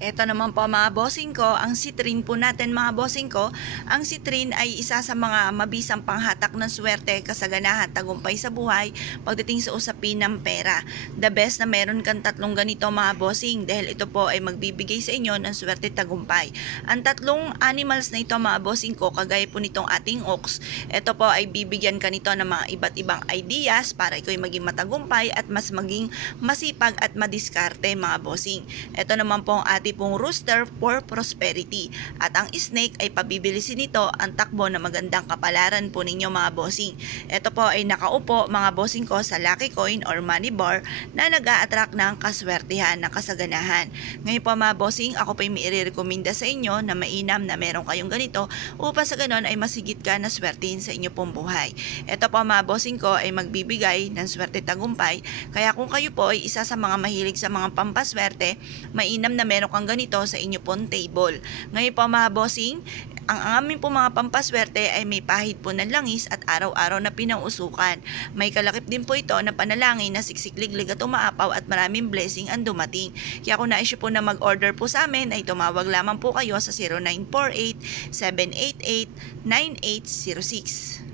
Eto naman po mga bossing ko, ang Citrin po natin mga bossing ko. Ang Citrin ay isa sa mga mabisang panghatak ng swerte, kasaganahan, tagumpay sa buhay pagdating sa usapin ng pera. The best na meron kang tatlong ganito mga bossing dahil ito po ay magbibigay sa inyo ng swerte tagumpay. Ang tatlong animals na ito mga bossing ko, kagaya po nitong ating ox, ito po ay bibigyan ka nito ng mga iba't ibang ideas para ikaw ay maging matagumpay at mas maging masipag at madiskarte mga bossing. Ito naman po ang ating pong rooster for prosperity. At ang snake ay pabibilisin nito ang takbo na magandang kapalaran po ninyo mga bossing. Ito po ay nakaupo mga bossing ko sa lucky coin or money bar na nag-a-attract ng kaswertihan, ng kasaganahan. Ngayon po mga bossing, ako po ay may i-recommenda sa inyo na mainam na meron kayong ganito upang sa ganon ay masigit ka na swertihin sa inyo pong buhay. Ito po mga bossing ko ay magbibigay ng swerte tagumpay. Kaya kung kayo po ay isa sa mga mahilig sa mga pampaswerte, mainam na meron kang ganito sa inyo pong table. Ngayon po mga bossing, ang amin po mga pampaswerte ay may pahid po ng langis at araw-araw na pinausukan. May kalakip din po ito na panalangin na siksikliglig at umaapaw at maraming blessing ang dumating. Kaya kung naisyo po na mag-order po sa amin ay tumawag lamang po kayo sa 0948-788-9806.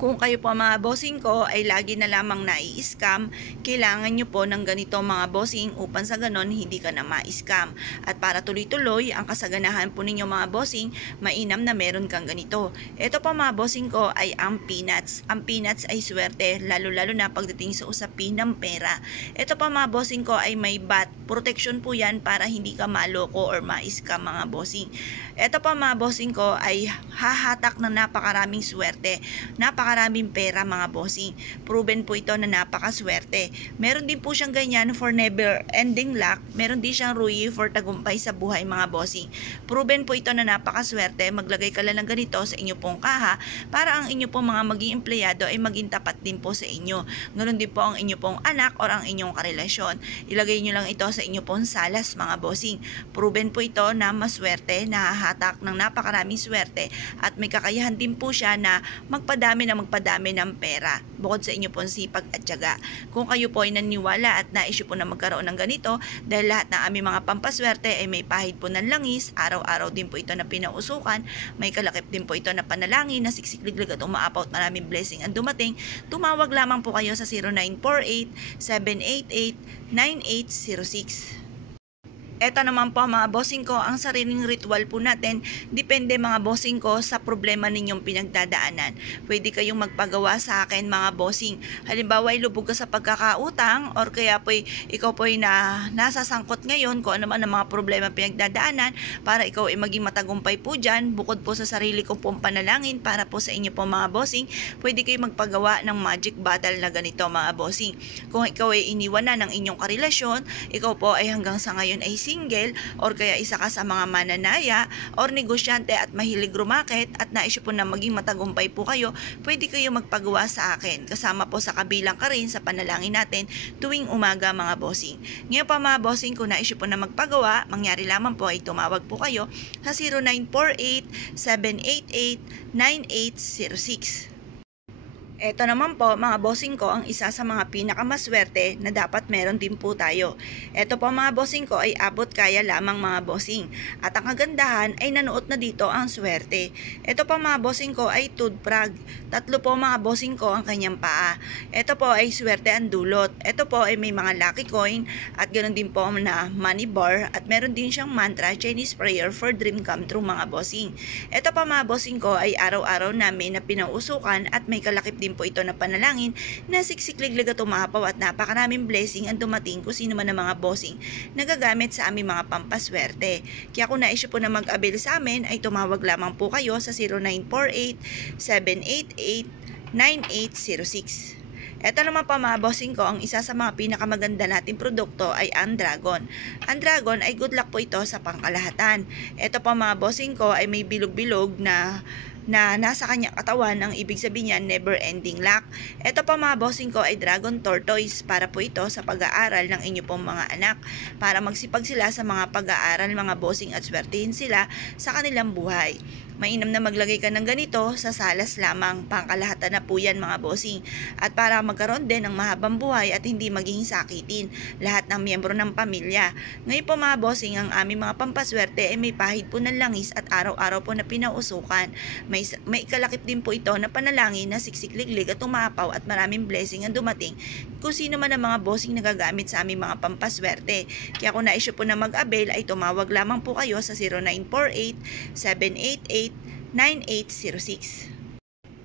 Kung kayo po mga bossing ko ay lagi na lamang nai-scam, kailangan nyo po ng ganito mga bossing upang sa ganon hindi ka na ma-scam. At para tuloy-tuloy ang kasaganahan po ninyo mga bossing, mainam na meron kang ganito. Ito po mga bossing ko ay ang peanuts. Ang peanuts ay swerte, lalo-lalo na pagdating sa usapin ng pera. Ito po mga bossing ko ay may bat. Protection po yan para hindi ka maloko or ma-scam mga bossing. Ito po mga bossing ko ay hahatak ng napakaraming swerte. Napakaraming pera mga bossing. Proven po ito na napakaswerte. Meron din po siyang ganyan for never ending luck. Meron din siyang ruyi for tagumpay sa buhay mga bossing. Proven po ito na napakaswerte. Maglagay ka lang ng ganito sa inyo pong kaha para ang inyo pong mga maging empleyado ay maging tapat din po sa inyo. Ganon din po ang inyo pong anak or ang inyong karelasyon. Ilagay nyo lang ito sa inyo pong salas mga bossing. Proven po ito na maswerte, nahahatak ng napakaraming swerte at may kakayahan din po siya na magpadami ng pera bukod sa inyo pong sipag at tiyaga. Kung kayo po ay naniwala at naisyo po na magkaroon ng ganito dahil lahat ng aming mga pampaswerte ay may pahid po ng langis, araw-araw din po ito na pinausukan, may kalakip din po ito na panalangin na siksikliglig at umaapaw at maraming blessing ang dumating, tumawag lamang po kayo sa 0948-788-9806. Eto naman po mga bossing ko, ang sariling ritual po natin, depende mga bossing ko sa problema ninyong pinagdadaanan. Pwede kayong magpagawa sa akin mga bossing. Halimbawa ay lubog ka sa pagkakautang or kaya po ikaw po ay nasasangkot ngayon kung ano man ang mga problema pinagdadaanan para ikaw ay maging matagumpay po dyan. Bukod po sa sarili kong pong panalangin para po sa inyo po mga bossing, pwede kayong magpagawa ng magic bottle na ganito mga bossing. Kung ikaw ay iniwan na ng inyong karelasyon, ikaw po ay hanggang sa ngayon ay single or kaya isa ka sa mga mananaya or negosyante at mahilig rumakit at naisyo po na maging matagumpay po kayo, pwede kayo magpagawa sa akin. Kasama po sa kabilang ka rin sa panalangin natin tuwing umaga mga bossing. Ngayon pa mga bossing, kung naisyo po na magpagawa, mangyari lamang po ay tumawag po kayo sa 0948-788-9806. Ito naman po mga bossing ko ang isa sa mga pinakamaswerte na dapat meron din po tayo. Ito po mga bossing ko ay abot kaya lamang mga bossing. At ang kagandahan ay nanuot na dito ang swerte. Ito po mga bossing ko ay toothprag. Tatlo po mga bossing ko ang kanyang paa. Ito po ay swerte ang dulot. Ito po ay may mga lucky coin at ganoon din po na money bar at meron din siyang mantra, Chinese prayer for dream come true mga bossing. Ito po mga bossing ko ay araw-araw namin na pinausukan at may kalakip din po ito na panalangin na siksikliglig at umapaw at napakaraming blessing ang dumating kung sino man ang mga bossing nagagamit sa aming mga pampaswerte. Kaya kung naisyo po na mag-avail sa amin ay tumawag lamang po kayo sa 0948-788-9806. Ito naman pa mga bossing ko, ang isa sa mga pinakamaganda nating produkto ay ang Dragon. Ang Dragon ay good luck po ito sa pangkalahatan. Ito pa mga bossing ko ay may bilog-bilog na na nasa kanyang katawan, ang ibig sabihin niya never ending luck. Ito po mga bossing ko ay Dragon Tortoise, para po ito sa pag-aaral ng inyo pong mga anak, para magsipag sila sa mga pag-aaral mga bossing at swertihin sila sa kanilang buhay. Mainam na maglagay ka ng ganito sa salas lamang, pangkalahatan na po yan mga bossing, at para magkaroon din ng mahabang buhay at hindi maging sakitin lahat ng miyembro ng pamilya. Ngayon po mga bossing, ang aming mga pampaswerte ay may pahid po ng langis at araw-araw po na pinausukan. May kalakip din po ito na panalangin na siksikliglig at umapaw at maraming blessing ang dumating kung sino man ang mga bossing nagagamit sa aming mga pampaswerte. Kaya kung na-issue po na mag-avail ay tumawag lamang po kayo sa 0948-788-9806.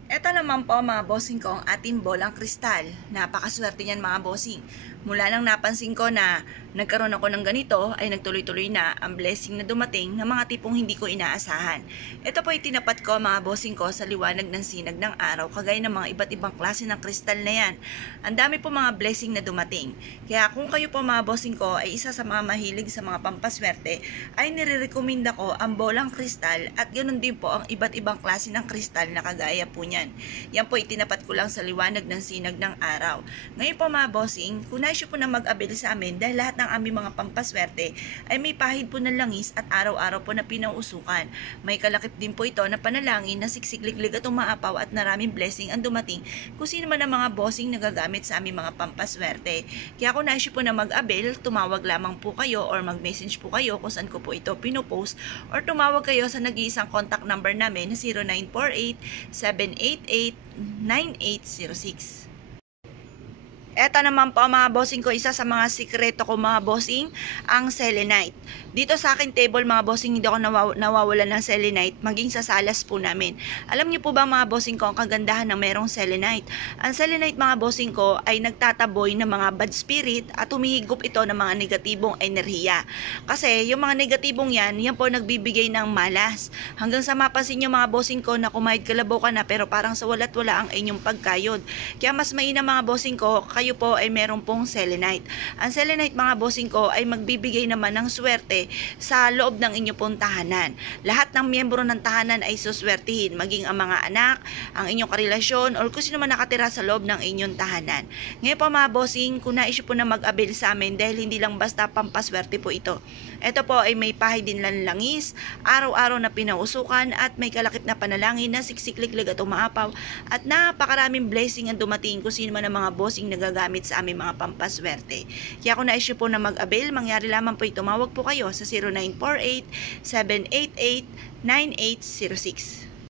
Ito naman po mga bossing ko ang ating bolang kristal. Napakaswerte niyan mga bossing. Mula nang napansin ko na nagkaroon ako ng ganito ay nagtuloy-tuloy na ang blessing na dumating ng mga tipong hindi ko inaasahan. Ito po ay tinapat ko mga bossing ko sa liwanag ng sinag ng araw, kagaya ng mga iba't ibang klase ng kristal na yan. Ang dami po mga blessing na dumating. Kaya kung kayo po mga bossing ko ay isa sa mga mahilig sa mga pampaswerte, ay nire-recommenda ko ang bolang kristal at ganoon din po ang iba't ibang klase ng kristal na kagaya po niyan. Yan po itinapat ko lang sa liwanag ng sinag ng araw. Ngayon po mga bossing, kung na-issue po na mag-avail sa amin dahil lahat ng aming mga pampaswerte ay may pahid po ng langis at araw-araw po na pinauusukan. May kalakip din po ito na panalangin na siksikliglig at umaapaw at maraming blessing ang dumating kung sino man ang mga bossing nagagamit sa aming mga pampaswerte. Kaya kung na-issue po na mag-avail, tumawag lamang po kayo or mag-message po kayo kung saan ko po ito pinopost, or tumawag kayo sa nag-iisang contact number namin na 0948-788-9806. Eto naman po mga bossing ko, isa sa mga sikreto ko mga bossing, ang selenite. Dito sa akin table mga bossing, hindi ako nawawala ng selenite, maging sa salas po namin. Alam niyo po ba mga bossing ko ang kagandahan ng merong selenite? Ang selenite mga bossing ko ay nagtataboy ng mga bad spirit at humihigop ito ng mga negatibong enerhiya. Kasi yung mga negatibong yan po nagbibigay ng malas. Hanggang sa mapansin niyo mga bossing ko na kumahid kalabaw ka na pero parang sa wala't wala ang inyong pagkayod. Kaya mas mainam mga bossing ko, kayo po ay meron pong selenite. Ang selenite mga bossing ko ay magbibigay naman ng swerte sa loob ng inyong pong tahanan. Lahat ng miyembro ng tahanan ay suswertihin, maging ang mga anak, ang inyong karelasyon, or kung sino man nakatira sa loob ng inyong tahanan. Ngayon po mga bossing, kung na-issue po na mag-avail sa amin dahil hindi lang basta pampaswerte po ito. Ito po ay may pahid din lang langis, araw-araw na pinausukan at may kalakip na panalangin na siksikliglig at umaapaw at napakaraming blessing ang dumating kung sino man ang mga bossing nagagamit sa aming mga pampaswerte. Kaya kung na-issue po na mag-avail, mangyari lamang po tumawag po kayo sa 0948-788-9806.